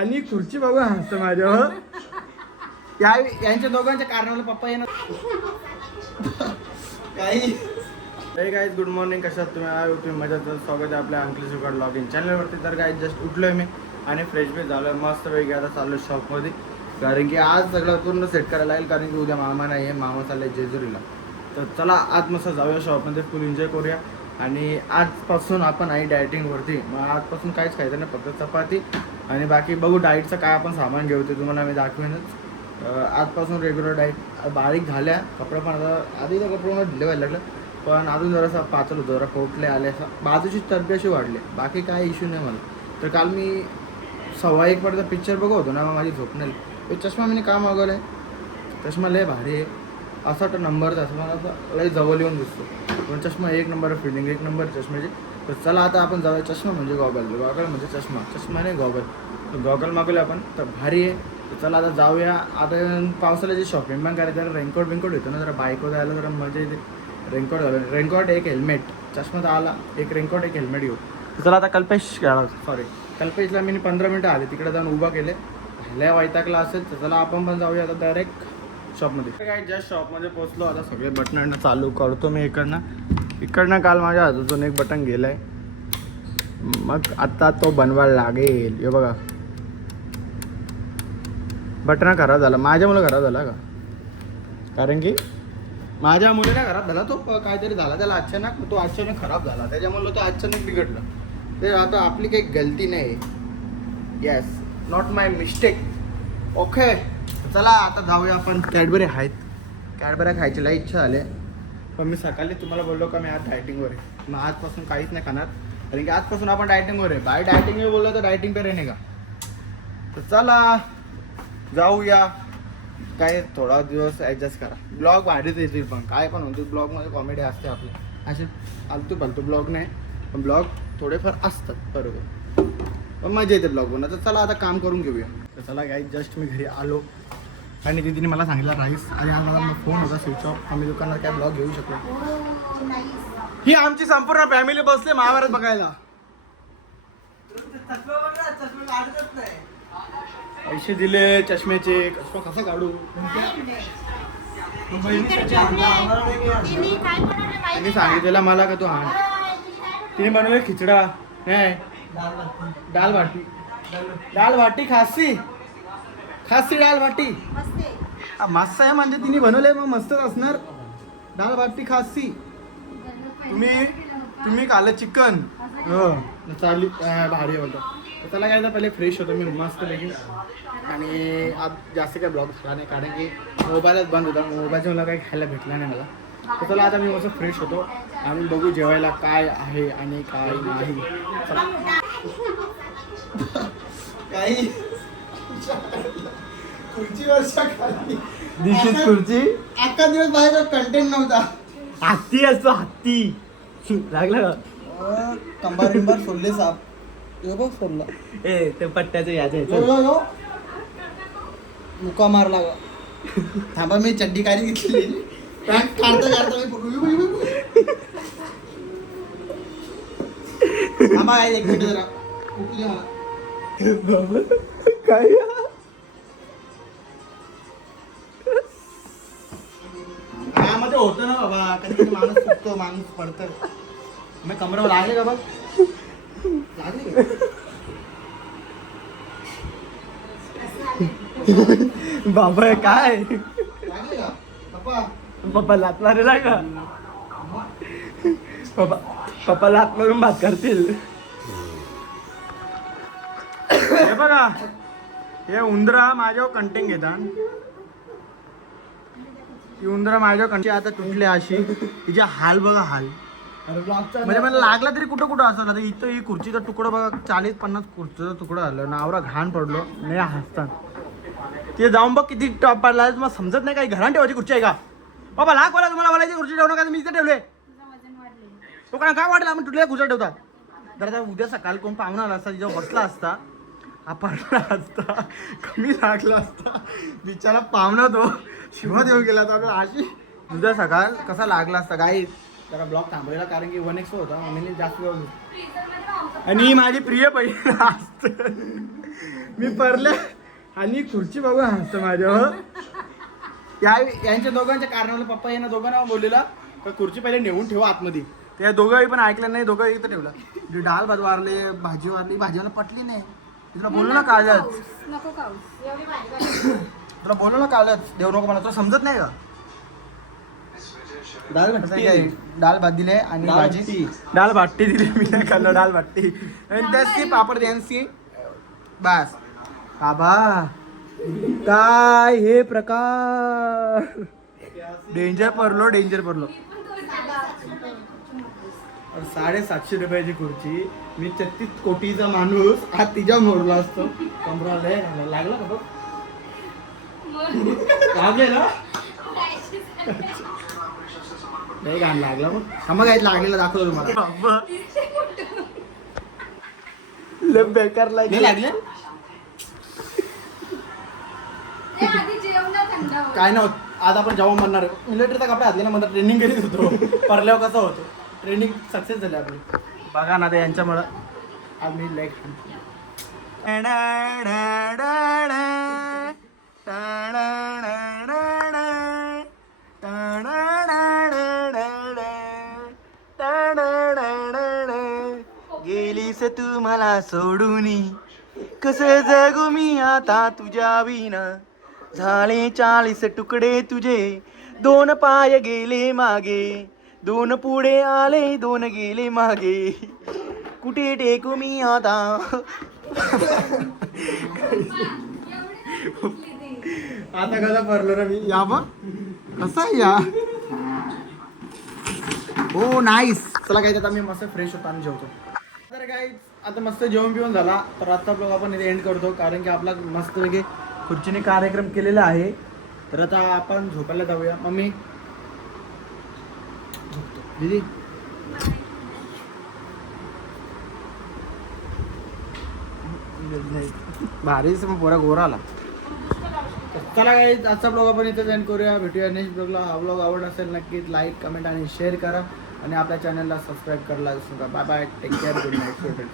आणि खुर्ची बघून हसतं माझ्यावर. यांच्या दोघांच्या कारणाला पप्पा येणार काही. हे गाईज गुड मॉर्निंग, कशात तुम्ही मजाच. स्वागत आहे आपल्या अंकलेश्वर लॉगिन चॅनलवरती. तर गाईज जस्ट उठलोय मी आणि फ्रेश बी झालं मस्त वेगळी. आता चाललो शॉपमध्ये, कारण की आज सगळं पूर्ण सेट करायला लागेल, कारण की उद्या मामा नाही आहे, मामा चाललाय जेजुरीला. तर चला आज मस्त जाऊया शॉपमध्ये, फुल एन्जॉय करूया. आणि आजपासून आपण आहे डायटिंगवरती. मग आजपासून काहीच खायचं नाही, फक्त चपाती आणि बाकी बघू डाईटचं काय आपण सामान घेऊ ते तुम्हाला मी दाखवेनच. आजपासून रेग्युलर डाईट. बारीक झाल्या कपडे पण, आता आधी तर कपडे मला ढिले व्हायला लागलं, पण अजून जरासा पाचल होतं, जरा कोटले आले, असं बाजूची चरबी अशी वाढली. बाकी काय इश्यू नाही मला. तर काल मी 1:15 पर्यंत पिक्चर बघत होतो ना, मग माझी झोप नाही. तो चष्मा मी का मागवला आहे, चष्मा लय भारी आहे. असा तर नंबरचा चष्मा, असं लय जवळ येऊन दिसतो. पण चष्मा एक नंबर, फिटिंग एक नंबर चष्म्याची. तर चला आता आपण जाऊया. चष्मा म्हणजे गॉगल, गॉगल म्हणजे चष्मा, चष्मा नाही गॉगल. तर गॉगल मागवले आपण, तर भारी आहे. तर चला आता जाऊया. आता पावसाळ्याची शॉपिंग पण करायचं, जरा रेनकोट बिनकोट येतो ना, जरा बाईकवर जायला जरा मजा येते. रेनकोट झालं, रेनकोट एक हेल्मेट, चष्मा तर आला, एक रेनकोट एक हेल्मेट घेऊ. चला आता कल्पेशला मी 15 मिनटं आले, तिकडे जाऊन उभा केले. लय वैतागला असेल तर चला आपण पण जाऊया आता डायरेक्ट शॉपमध्ये. काय जस्ट शॉपमध्ये पोहोचलो. आता सगळे बटन चालू करतो मी इकडनं काल माझ्या हातातून एक बटन गेलं आहे, मग आता तो बनवायला लागेल. हे बघा, बटन खराब झाला, माझ्यामुळे खराब झाला का, कारण की माझ्या मुलीला खराब झाला. तो काहीतरी झाला त्याला अचानक, तो अचानक खराब झाला, त्याच्यामुळे तो अचानक बिघडला. ते आता आपली काही गलती नाही. Yes, not my mistake. Okay, चला आता जाऊया आपण. कॅडबरी आहेत, कॅडबऱ्या खायची लई इच्छा झाली, पण मी सकाळी तुम्हाला बोललो का मी आज डायटिंगवर आहे. मग आजपासून काहीच नाही खाणार, कारण की आजपासून आपण डायटिंगवर आहे. बाय डायटिंग बोललो तर डायटिंग करे नाही का. तर चला जाऊया. काय थोडा दिवस ॲडजस्ट करा. ब्लॉग भारीच येतील, पण काय पण म्हणतो ब्लॉगमध्ये कॉमेडी असते आपली, असे फालतू ब्लॉग नाही, पण ब्लॉग थोडेफार असतात बरोबर, पण मजा येते ब्लॉग बनवून. तर चला आता काम करून घेऊया. तर चला गाईज जस्ट मी घरी आलो आणि दीदीने मला सांगितलं राईस, आणि आज माझा फोन होता स्विच ऑफ. आम्ही दुकानात काय ब्लॉग घेऊ शकलो. ही आमची संपूर्ण फॅमिली बसले महाभारत बघायला. पैसे दिले चष्म्याचे, चष्मा कसा काढू. त्यांनी सांगितलेलं मला का तू आण. तिने बनवले खिचडा, नाही दाल बाटी खासी दाल बाटी मस्त आहे. म्हणजे तिने बनवले मग मस्तच असणार. दाल बाटी खासी. तुम्ही खाल्लं चिकन. हो चालली भारी बोलतो. त्याला काय तर पहिले फ्रेश होतो मी मस्त पैकी, आणि आज जास्त काही ब्लॉग झाला नाही, कारण की मोबाईलच बंद होता. मोबाईलच्या मला काही खायला भेटला नाही मला. तर चला आता मी मस्त फ्रेश होतो आणि बघू जेवायला काय आहे आणि काय नाही. काही खुर्चीवरच्या खाली दिसत खुर्ची. अख्खा दिवस बाहेर कंटेंट नव्हता. हत्ती असतो, हत्ती लागला का कंबार बिंबार सोडले साप. बघ सोडला ते पट्ट्याचं याचं मुका मारला. थांबा मी चड्डी काढी घेतली, पॅन्ट काढता थांबा एक मिनिट जरा कुठली मला काय मध्ये होतं ना बाबा. कधी कधी माणूस चुकतो, माणूस पडतं. मग कमरावर लागले का बघ, लागले बाबा काय लागले का पप्पा लात मारेला का. पप्पा लात मारून भात करतील. हे बघा, हे उंदरा माझ्यावर कंटेंट घेतात. ही उंदरा माझ्यावर कंटेंट आता तुटले अशी. तिचे हाल बघा, हाल म्हणजे मला लागला तरी कुठं असं. आता इथं ही खुर्चीचा तुकडा बघा, 40-50 खुर्चीचा तुकडा झाला, नावरा घाण पडलो नाही हसतात. ते जाऊन बघ किती टॉप पडला. मग समजत नाही काही घरात ठेवायची खुर्ची आहे का बाबा. लाग बोला तुम्हाला बोलायची खुर्ची ठेवू नका, मी इथे ठेवले. तो काय वाटलं आम्ही तुटल्या खुर्च्या ठेवतात. जरा उद्या सकाळ कोण पाहुणा आला असता, तिच्यावर बसला असता, आपडला असता, कमी लागला असता. बिचारा पाहुणा तो शिवा देऊन गेला तर अशी उद्या सकाळ कसा लागला असता. गाई जरा ब्लॉग थांबवला, कारण की 1x होता, मम्मीने जास्त वेळ. आणि माझी प्रिय बहीण असते मी परल्या आणि खुर्ची बघून हसतो माझ्यावर. यांच्या दोघांच्या कारणाला पप्पा यांना दोघांना बोललेला तर खुर्ची पहिले नेऊन ठेवा आतमध्ये. त्या दोघंही पण ऐकलं नाही, दोघं इथं ठेवला. डाळ भात वारले, भाजी वारली, भाजीला पटली नाही. तुला बोललो ना कालच, नको खाऊस एवढी भाजी तुला बोललो ना कालच देऊ नको मला, तुला समजत नाही का? डाळ भात दिले आणि भाजी डाळ भाट्टी दिली. मी नाही खाल्लं डाळ भाट्टी आणि त्याची पापड द्यांची बस. बाबा काय हे प्रकार, डेंजर पडलो, डेंजर पडलो. 750 रुपयाची खुर्ची, मी 33 कोटीचा माणूस आज तिच्या मोडला असतो. कमराला लागला का बघ, लागले ना नाही घाण लागला. मग थांबा काय लागलेला दाखवतो तुम्हाला. लय बेकार लागले. काय नव्हतं आज आपण जेव्हा म्हणणार मिलिटरीचा कपडे घातले ना, म्हणतात ट्रेनिंग करीत होतो. परल्यावर कसं होतं, ट्रेनिंग सक्सेस झाली आपली. बघा ना, ते यांच्यामुळं आम्ही लाईक गेलीस तू मला सोडून, कसं जगू मी आता तुझ्या विना. झाले 40 तुकडे तुझे, 2 पाय गेले मागे, 2 पुढे आले, 2 गेले मागे. कुठे टेकू मी आता. आता कसं भरलो ना मी. या बघ कसा या. हो नाईस. चला काय, आता मी मस्त फ्रेश होतो आणि जेवतो. तर काय आता मस्त जेवण पिऊन झाला तर आजचा ब्लॉग आपण इथे एंड करतो, कारण की आपला मस्तपैकी खुर्चीने कार्यक्रम केलेला आहे. तर आता आपण झोपायला जाऊया. मम्मी झोपतो. दीदी भारीच मग पोरा गोरा आला. चला काय आजचा ब्लॉग आपण इथे एंड करूया. भेटूया नेक्स्ट ब्लॉगला. हा ब्लॉग आवडला असेल नक्कीच लाईक, कमेंट आणि शेअर करा आणि आपल्या चॅनलला सबस्क्राईब करायला विसरू नका. Bye bye, take care, good night student.